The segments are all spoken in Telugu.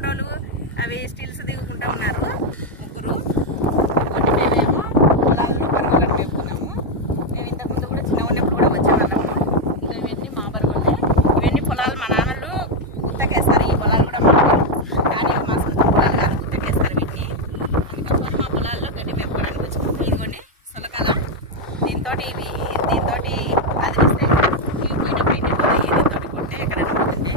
ఫోటోలు అవి స్టిల్స్ దిగుకుంటూ ఉన్నారు ముగ్గురు. కొన్ని మేమేమో పొలాల్లో బరగలను మేపుకున్నాము. నేను ఇంతకుముందు కూడా చిన్న ఉన్నప్పుడు కూడా వచ్చేవాళ్ళము. ఇంకా ఇవన్నీ మా బరగలే. ఇవన్నీ పొలాలు మా నాన్నలు గుత్తకేస్తారు. ఈ పొలాలు కూడా కానీ మా సొంత పొలాలు కాదు, గుత్తకేస్తారు వీటిని. ఇంకొకటి మా పొలాల్లో గడ్డి మేపుకోవడానికి వచ్చి ఇదిగోండి సొలకలం. దీంతో అది వస్తే ఇవి పోయిన పైన దీంతో కొట్టే ఎక్కడైనా పోతుంది.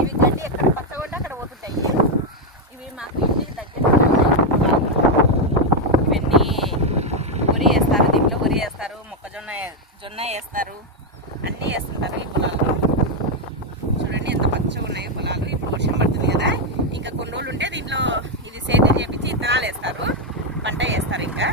ఇవి గడ్డి ఎక్కడ పచ్చగొడ్డ అక్కడ పోతుంటాయి. ఇవి మాకు ఇంటికి దగ్గర ఇవన్నీ వరి వేస్తారు. దీంట్లో వరి వేస్తారు, జొన్న వేస్తారు, అన్నీ వేస్తుంటారు ఈ పొలాల్లో. చూడండి ఎంత పచ్చగా ఉన్నాయి పొలాలు. ఇప్పుడు వర్షం పడుతుంది కదా, ఇంకా కొన్ని రోజులు ఉంటే దీంట్లో ఇది సేద్యం చేపించి విత్తనాలు వేస్తారు, పంట వేస్తారు. ఇంకా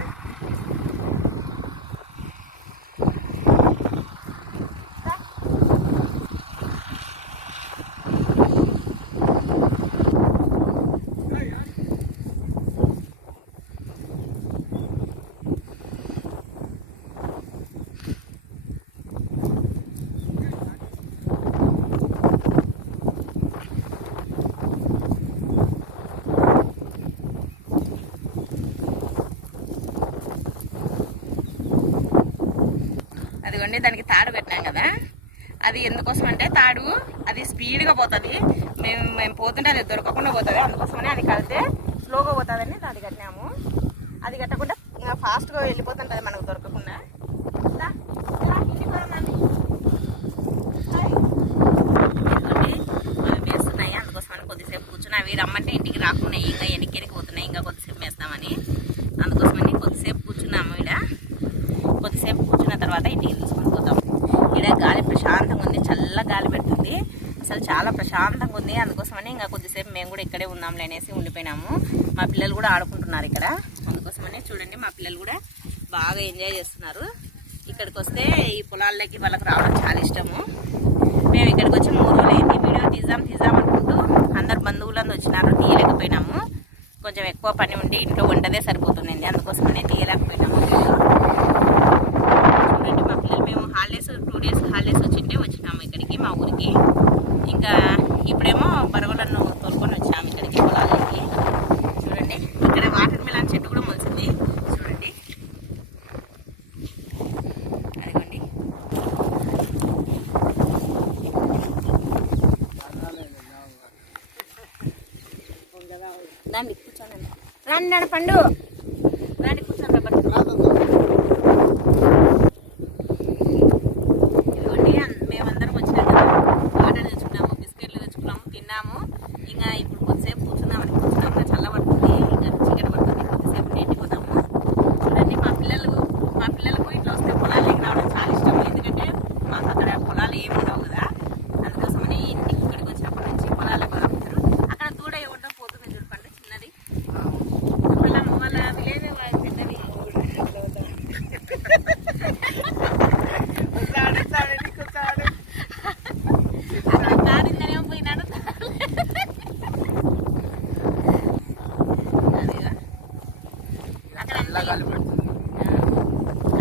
అదిగోండి దానికి తాడు పెట్టినాం కదా, అది ఎందుకోసం అంటే తాడు అది స్పీడ్గా పోతుంది. మేము పోతుంటే అది దొరకకుండా పోతుంది. అందుకోసమని అది కలితే స్లోగా పోతుందని అది కట్టినాము. అది కట్టకుండా ఇంకా ఫాస్ట్గా వెళ్ళిపోతుంటుంది మనకు దొరకకుండా. అవి వేస్తున్నాయి, అందుకోసమని కొద్దిసేపు కూర్చుని అవి రమ్మంటే ఇంటికి రాకున్నాయి, ఇంకా ఎనికి పోతున్నాయి, ఇంకా కొద్దిసేపు వేస్తామని. అందుకోసమని కొద్దిసేపు కూర్చున్నాము. కొద్దిసేపు కూర్చున్న తర్వాత ఇంటికి తీసుకొని పోతాం. ఇక్కడ గాలి ప్రశాంతంగా ఉంది, చల్ల గాలి పెడుతుంది, అసలు చాలా ప్రశాంతంగా ఉంది. అందుకోసమని ఇంకా కొద్దిసేపు మేము కూడా ఇక్కడే ఉందాంలే అనేసి ఉండిపోయినాము. మా పిల్లలు కూడా ఆడుకుంటున్నారు ఇక్కడ. అందుకోసమని చూడండి మా పిల్లలు కూడా బాగా ఎంజాయ్ చేస్తున్నారు. ఇక్కడికి వస్తే ఈ పొలాల్లోకి వాళ్ళకి రావడం చాలా ఇష్టము. మేము ఇక్కడికి వచ్చి 3 రోజులు అయింది. వీడియో తీద్దాం అనుకుంటూ అందరు బంధువులందరూ వచ్చినారు, తీయలేకపోయినాము. కొంచెం ఎక్కువ పని ఉండి ఇంట్లో వండదే సరిపోతుంది, అందుకోసమని తీయలేకపోయినాము. చూడండి మా పిల్లలు మేము హాలిడేస్ 2 days హాలిడేస్ వచ్చినాము ఇక్కడికి మా ఊరికి. ఇంకా ఇప్పుడేమో బరగలను తోలుకొని వచ్చాము ఇక్కడికి పొలాలకి. చూడండి ఇక్కడ వాటర్ మిలన్ చెట్టు కూడా మొలిచింది. చూడండి అదిగోండి. దాన్ని కూర్చోండి, రండి పండు, రండి కూర్చోండి. మేమందరం వచ్చినాం కదా, వాటర్ తెచ్చుకున్నాము, బిస్కెట్లు తెచ్చుకున్నాము, తిన్నాము. ఇంకా ఇప్పుడు కొద్దిసేపు కూర్చున్నామని కూర్చున్నాము, చల్లబడుతుంది, ఇంకా చీకటి పడుతుంది. కొద్దిసేపు ఇంటికి పోతాము. చూడండి మా పిల్లలకు ఇట్లా వస్తే పొలాలకి రావడం చాలా ఇష్టం. ఎందుకంటే మాకు అక్కడ పొలాలు ఏమి ఉండవు కదా, అందుకోసమని ఇంటికి ఇక్కడికి వచ్చినప్పటి నుంచి పొలాలకు పోతారు. అక్కడ దూడ ఎవరితో పోతుంది చూడండి, చిన్నది. వాళ్ళ విలేజ్ పెద్దది.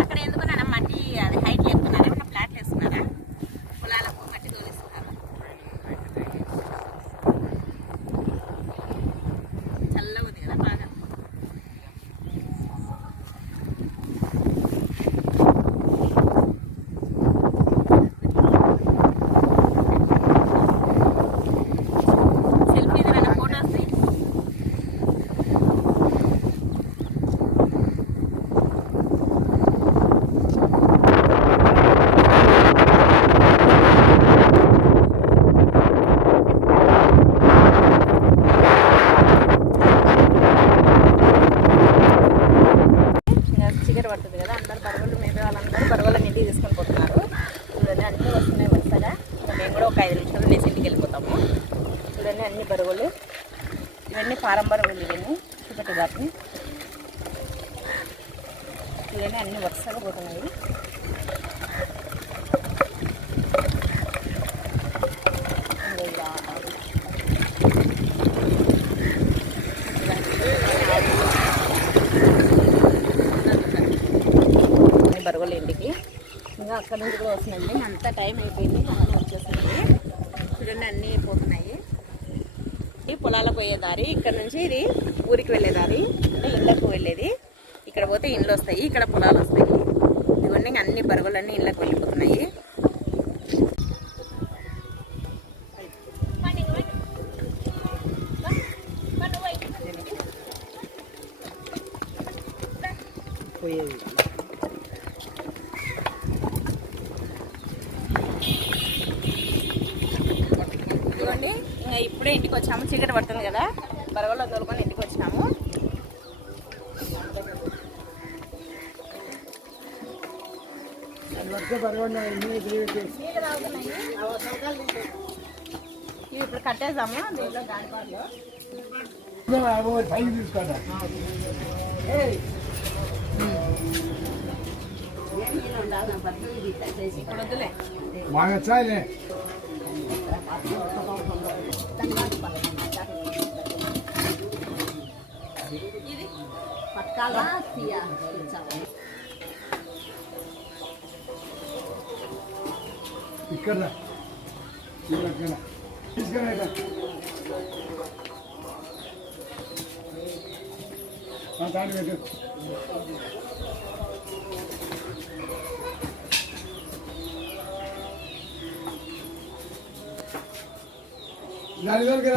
అక్కడ ఎందుకున్నా మట్టి అది హైట్ వేసుకున్నారా, ఏమన్నా ఫ్లాట్ వేసుకున్నారా? పొలాలకు మట్టి తోలిస్తున్నారు. చల్లగా ఉంది కదా బాగా. సెల్ఫీ ఏదైనా ఫోటోస్ పడుతుంది కదా, అందరు బరగలు మీద వాళ్ళందరూ బరగలను ఇంటికి తీసుకొని పోతున్నారు. చూడండి అన్నీ వస్తున్నాయి వరుసగా. మేము కూడా ఒక 5 నిమిషాలు లేచి ఇంటికి వెళ్ళిపోతాము. చూడండి అన్ని బరగలు, ఇవన్నీ ఫారం బరగలు, ఇవన్నీ చూపెట్టు వాటిని. చూడండి అన్ని వరుసగా పోతున్నాయి. అక్కడ నుంచి కూడా వస్తుందండి. అంతా టైం అయిపోయింది, అన్నీ వచ్చేస్తుంది. చూడండి అన్నీ పోతున్నాయి. ఈ పొలాలకు పోయే దారి ఇక్కడ నుంచి, ఇది ఊరికి వెళ్ళే దారి, అంటే ఇళ్ళకు వెళ్ళేది. ఇక్కడ పోతే ఇండ్లు వస్తాయి, ఇక్కడ పొలాలు వస్తాయి. ఇవన్నీ అన్ని బరుగులన్నీ ఇళ్ళకి వెళ్ళిపోతున్నాయి. చూడండి ఇంకా ఇప్పుడే ఇంటికి వచ్చాము, చీకటి పడుతుంది కదా, బరగల్లో తోలుకొని ఇంటికి వచ్చినాము. ఇవి ఇప్పుడు కట్టేద్దాము దీంట్లో గాడిపాలు. ఇప్పుడు వద్దులే ఇది పక్కాలా ఇక్కడ దాని పెట్టు. దాని దగ్గర